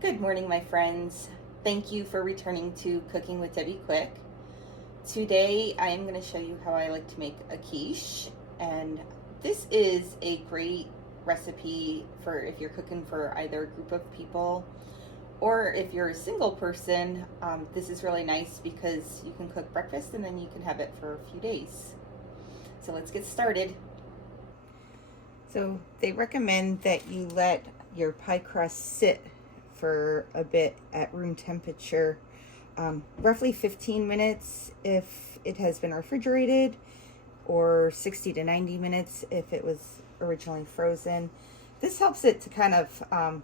Good morning, my friends. Thank you for returning to Cooking with Debbie Quick. Today I am going to show you how I like to make a quiche, and this is a great recipe for if you're cooking for either a group of people or if you're a single person. This is really nice because you can cook breakfast and then you can have it for a few days. So let's get started. So they recommend that you let your pie crust sit for a bit at room temperature, roughly 15 minutes if it has been refrigerated, or 60 to 90 minutes if it was originally frozen. This helps it to kind of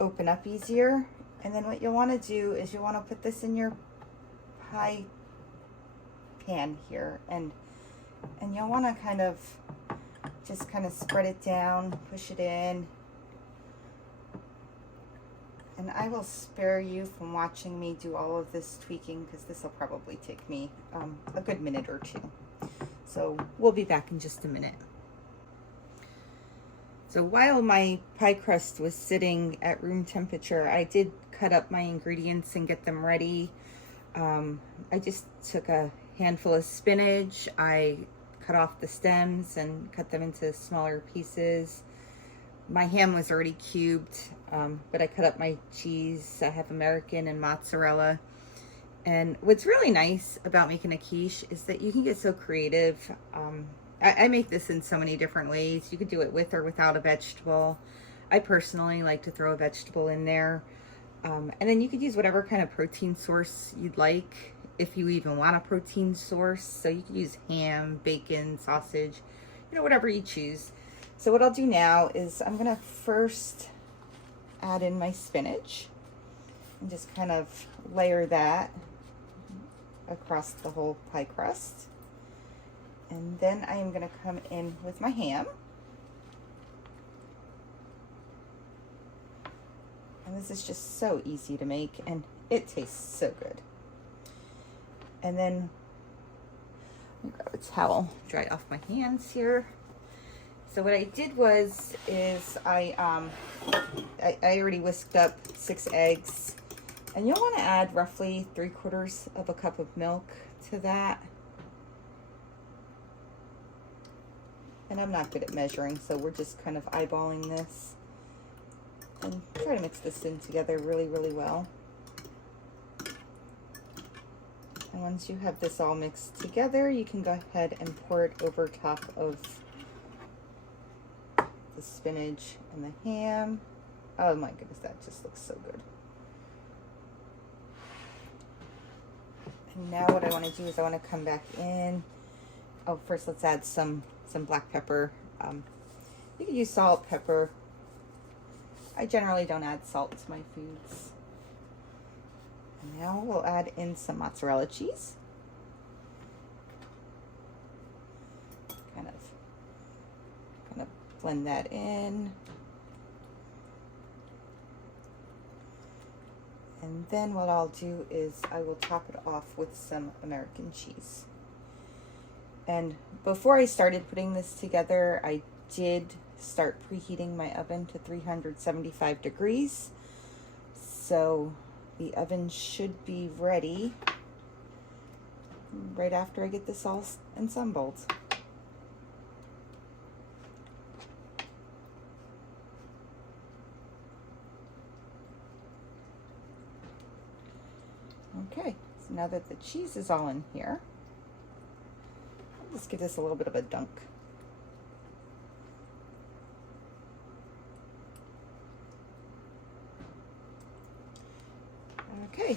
open up easier. And then what you'll want to do is you'll want to put this in your pie pan here, and you'll want to kind of just spread it down, push it in. And I will spare you from watching me do all of this tweaking because this will probably take me a good minute or two. So we'll be back in just a minute. So while my pie crust was sitting at room temperature, I did cut up my ingredients and get them ready. I just took a handful of spinach. I cut off the stems and cut them into smaller pieces. My ham was already cubed, but I cut up my cheese. I have American and mozzarella. And what's really nice about making a quiche is that you can get so creative. I make this in so many different ways. You could do it with or without a vegetable. I personally like to throw a vegetable in there. And then you could use whatever kind of protein source you'd like, if you even want a protein source. So you could use ham, bacon, sausage, whatever you choose. So what I'll do now is I'm gonna first add in my spinach and just kind of layer that across the whole pie crust. And then I am gonna come in with my ham. And this is just so easy to make and it tastes so good. And then I'm gonna grab a towel, dry off my hands here. So what I did is I already whisked up 6 eggs, and you'll want to add roughly 3/4 of a cup of milk to that. And I'm not good at measuring, so we're just kind of eyeballing this and try to mix this in together really, really well. And once you have this all mixed together, you can go ahead and pour it over top of the spinach and the ham. Oh my goodness, that just looks so good. And now what I want to do is I want to come back in. Oh, first let's add some black pepper. You can use salt, pepper. I generally don't add salt to my foods. And now we'll add in some mozzarella cheese. Kind of blend that in. And then what I'll do is I will top it off with some American cheese. And before I started putting this together, I did start preheating my oven to 375 degrees. So the oven should be ready right after I get this all assembled. Okay, so now that the cheese is all in here, I'll just give this a little bit of a dunk. Okay,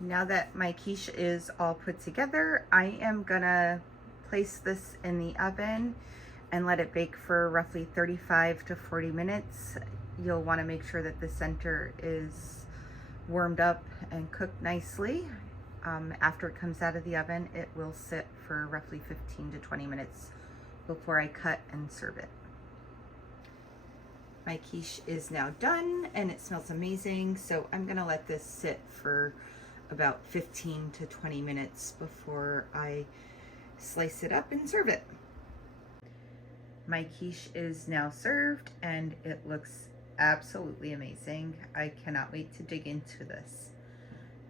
now that my quiche is all put together, I am gonna place this in the oven and let it bake for roughly 35 to 40 minutes. You'll want to make sure that the center is warmed up and cooked nicely. After it comes out of the oven, it will sit for roughly 15 to 20 minutes before I cut and serve it. My quiche is now done and it smells amazing, so I'm gonna let this sit for about 15 to 20 minutes before I slice it up and serve it. My quiche is now served and it looks absolutely amazing. I cannot wait to dig into this.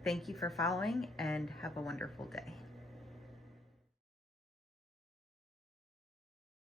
Thank you for following and have a wonderful day.